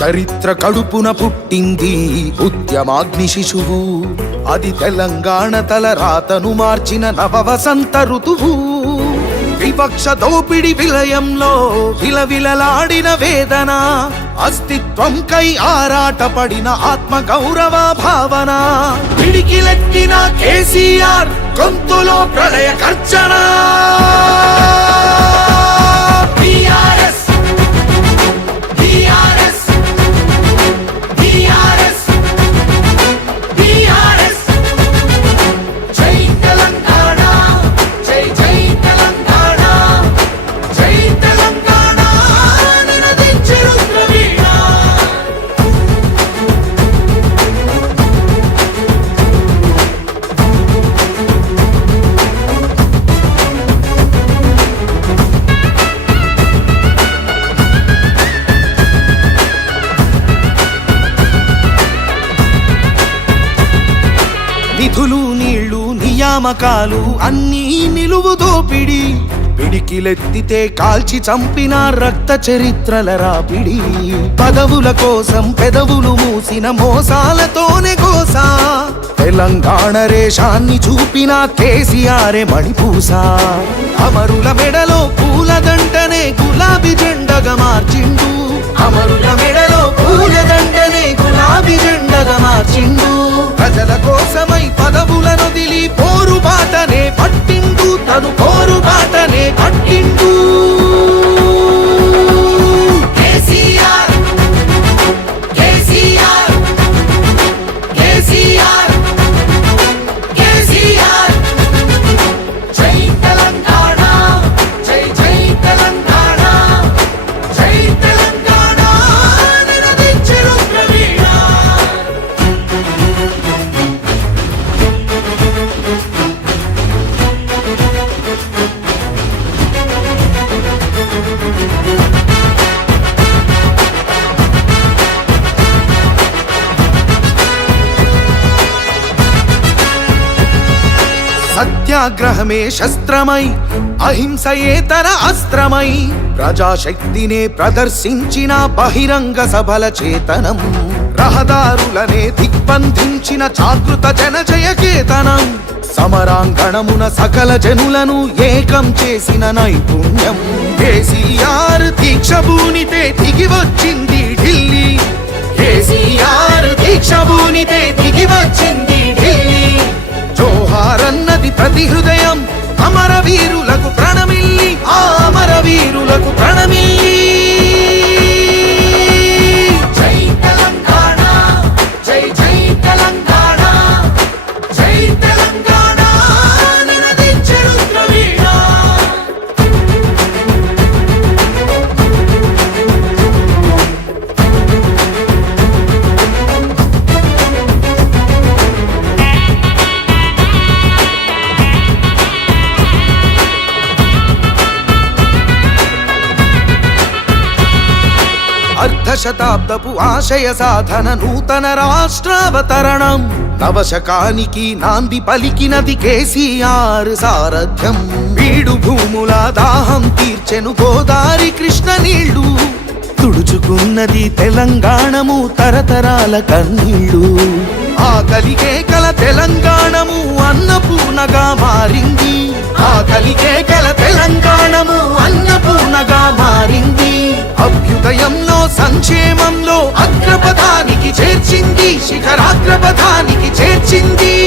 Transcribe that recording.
చరిత్ర కడుపున పుట్టింది ఉద్యమాగ్ని శిశువు అది తెలంగాణ తల రాతను మార్చిన నవవసంత ఋతువు వివక్ష దోపిడి విలయంలో విలవిలలాడిన వేదన అస్తిత్వం కై ఆరాట పడిన ఆత్మ గౌరవ భావన పిడికిలెత్తిన కేసీఆర్ గొంతులో ప్రళయ కర్చనా నిధులు నీళ్లు నియామకాలు అన్నీ నిలువు దోపిడి పిడికిలెత్తితే కాల్చి చంపిన రక్త చరిత్రల రాపిడి పదవుల కోసం పెదవులు మూసిన మోసాలతోనే కోసా తెలంగాణ రేషాన్ని చూపిన కేసీఆర్ మణిపూసా అమరుల మెడలో పూలద సత్యాగ్రహమే శస్త్రమై అహింసయే తన అస్త్రమై ప్రజాశక్తినే ప్రదర్శించిన బహిరంగ సభల చేతనం రహదారులనే దిగ్బంధించిన జాగృత జన జయకేతనం సమరాంగణమున సకల జనులను ఏకం చేసిన నైపుణ్యం కేసీఆర్ దీక్ష భూనితే దిగి వచ్చింది శతాబ్దపు ఆశయ సాధన నూతన రాష్ట్రావతరణం నవశకానికి నాంది పలికినది కేసీఆర్ సారథ్యం వీడు భూముల దాహం తీర్చెను గోదారి కృష్ణ నీళ్లు తుడుచుకున్నది తెలంగాణము తరతరాల కన్నీళ్ళు ఆకలి కేకల తెలంగాణము అన్నపూర్ణగా మారింది ఆకలి కల తెలంగాణ శిఖరాగ్రపథానికి చేర్చింది